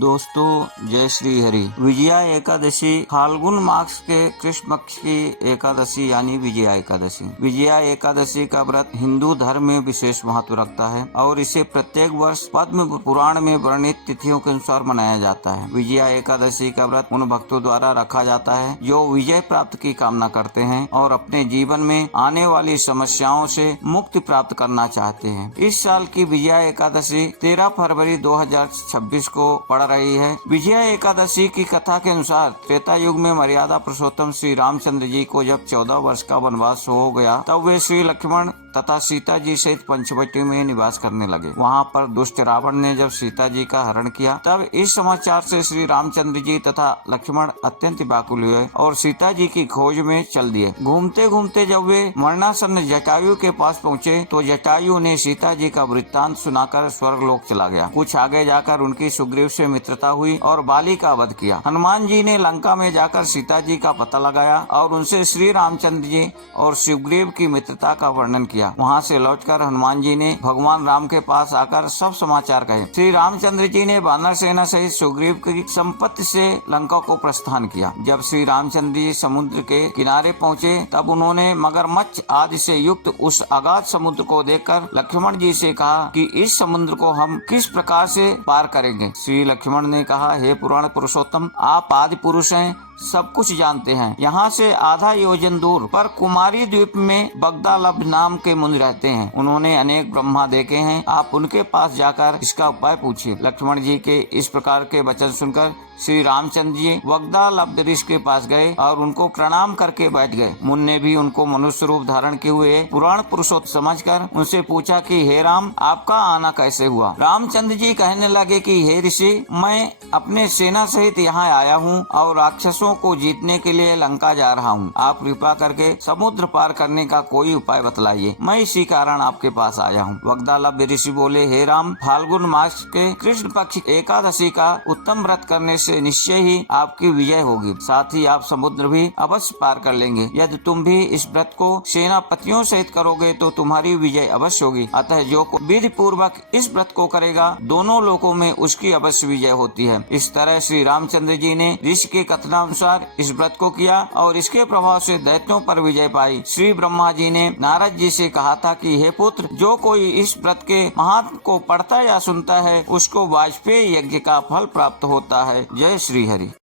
दोस्तों जय श्री हरि। विजया एकादशी फाल्गुन मास के कृष्ण पक्ष की एकादशी यानी विजया एकादशी। विजया एकादशी का व्रत हिंदू धर्म में विशेष महत्व रखता है और इसे प्रत्येक वर्ष पद्म पुराण में वर्णित तिथियों के अनुसार मनाया जाता है। विजया एकादशी का व्रत उन भक्तों द्वारा रखा जाता है जो विजय प्राप्त की कामना करते हैं और अपने जीवन में आने वाली समस्याओं से मुक्ति प्राप्त करना चाहते हैं। इस साल की विजया एकादशी 13 फरवरी 2026 को पड़ रही है। विजया एकादशी की कथा के अनुसार त्रेता युग में मर्यादा पुरुषोत्तम श्री रामचंद्र जी को जब 14 वर्ष का वनवास हो गया तब वे श्री लक्ष्मण तथा सीता जी सहित पंचवटी में निवास करने लगे। वहाँ पर दुष्ट रावण ने जब सीता जी का हरण किया तब इस समाचार से श्री रामचंद्र जी तथा लक्ष्मण अत्यंत व्याकुल हुए और सीता जी की खोज में चल दिए। घूमते घूमते जब वे मरणासन्न जटायु के पास पहुँचे तो जटायु ने सीता जी का वृत्तांत सुनाकर स्वर्गलोक चला गया। कुछ आगे जाकर उनकी सुग्रीव से मित्रता हुई और बाली का वध किया। हनुमान जी ने लंका में जाकर सीता जी का पता लगाया और उनसे श्री रामचंद्र जी और सुग्रीव की मित्रता का वर्णन किया। वहाँ से लौटकर हनुमान जी ने भगवान राम के पास आकर सब समाचार कहे। श्री रामचंद्र जी ने वानर सेना सहित सुग्रीव की संपत्ति से लंका को प्रस्थान किया। जब श्री रामचंद्र जी समुद्र के किनारे पहुँचे तब उन्होंने मगरमच्छ आदि से युक्त उस अगाध समुद्र को देखकर लक्ष्मण जी से कहा कि इस समुद्र को हम किस प्रकार से पार करेंगे। श्री लक्ष्मण ने कहा, हे पुराण पुरुषोत्तम, आप आदि पुरुष हैं, सब कुछ जानते हैं। यहाँ से आधा योजन दूर पर कुमारी द्वीप में बगदालभ नाम के मुनि रहते हैं। उन्होंने अनेक ब्रह्मा देखे हैं। आप उनके पास जाकर इसका उपाय पूछिए। लक्ष्मण जी के इस प्रकार के वचन सुनकर श्री रामचंद्र जी बगदालभ ऋषि के पास गए और उनको प्रणाम करके बैठ गए। मुनि ने भी उनको मनुष्य रूप धारण किए हुए पुराण पुरुषोत्तम समझकर उनसे पूछा कि हे राम, आपका आना कैसे हुआ। रामचंद्र जी कहने लगे कि हे ऋषि, मैं अपने सेना सहित यहाँ आया हूँ और राक्षसों को जीतने के लिए लंका जा रहा हूँ। आप कृपा करके समुद्र पार करने का कोई उपाय बतलाइए, मैं इसी कारण आपके पास आया हूँ। बगदालभ ऋषि बोले, हे राम, फाल्गुन मास के कृष्ण पक्ष एकादशी का उत्तम व्रत करने से निश्चय ही आपकी विजय होगी। साथ ही आप समुद्र भी अवश्य पार कर लेंगे। यदि तुम भी इस व्रत को सेनापतियों सहित करोगे तो तुम्हारी विजय अवश्य होगी। अतः जो विधि पूर्वक इस व्रत को करेगा दोनों लोकों में उसकी अवश्य विजय होती है। इस तरह श्री रामचंद्र जी ने ऋषि के कथनानुसार इस व्रत को किया और इसके प्रभाव से दैत्यों पर विजय पाई। श्री ब्रह्मा जी ने नारद जी से कहा था कि हे पुत्र, जो कोई इस व्रत के महात्म को पढ़ता या सुनता है उसको वाजपेयी यज्ञ का फल प्राप्त होता है। जय श्री हरि।